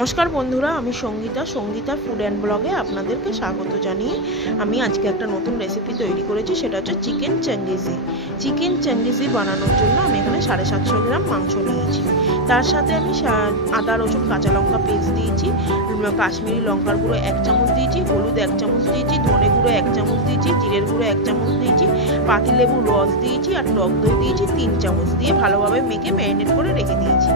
নমস্কার বন্ধুরা, আমি সঙ্গীতার ফুড অ্যান্ড ব্লগে আপনাদেরকে স্বাগত জানিয়ে আমি আজকে একটা নতুন রেসিপি তৈরি করেছি। সেটা হচ্ছে চিকেন চাঙ্গিজি বানানোর জন্য আমি এখানে 750 গ্রাম মাংস নিয়েছি। তার সাথে আমি আদা রসুন কাঁচা লঙ্কা পেস্ট দিয়েছি, কাশ্মীরি লঙ্কার গুঁড়ো 1 চামচ দিয়েছি, হলুদ 1 চামচ দিয়েছি, ধনে গুঁড়ো 1 চামচ দিয়েছি, জিরের গুঁড়ো 1 চামচ দিয়েছি, পাতিলেবুর রস দিয়েছি আর টক দই দিয়েছি 3 চামচ দিয়ে ভালোভাবে মেখে ম্যারিনেট করে রেখে দিয়েছি।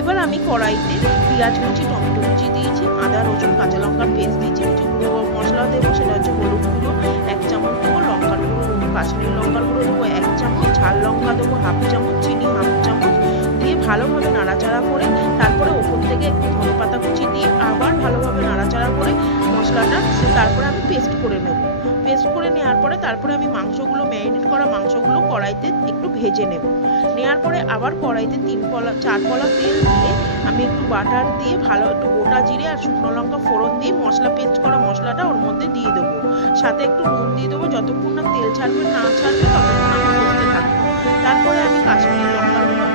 এবার আমি কড়াইতে পেঁয়াজ কুচি, টমেটো কুচি দিয়েছি, আদা রসুন কাঁচা লঙ্কার পেস্ট দিয়েছি, কিছু গুঁড়ো মশলা দেবো। সেটা হচ্ছে হলুদ গুঁড়ো 1 চামচ দেবো, লঙ্কার গুঁড়ো কাশ্মীরি লঙ্কার গুঁড়ো দেবো 1 চামচ, ঝাল লঙ্কা দেবো 1/2 চামচ, চিনি 1/2 চামচ দিয়ে ভালোভাবে নাড়াচাড়া করে তারপরে ওপর থেকে একটু ধনে পাতা কুচি দিয়ে আবার ভালোভাবে নাড়াচাড়া করে মশলাটা তারপরে আমি পেস্ট করে নেব। পেস্ট করে নেওয়ার পরে তারপরে আমি মাংসগুলো ম্যারিনেট করা মাংসগুলো কড়াইতে একটু ভেজে নেওয়ার পরে আবার কড়াইতে 4 পলা তেল দিয়ে আমি একটু বাটার দিয়ে একটু গোটা জিরে আর শুকনো লঙ্কা ফোড়ন দিয়ে পেস্ট করা মশলাটা ওর মধ্যে দিয়ে দেবো। সাথে একটু নুন দিয়ে দেবো। যতক্ষণ না তেল ছাড়বে ততক্ষণ আমি কষতে থাকবো। তারপরে আমি কাশ্মীরি লঙ্কার গুঁড়ো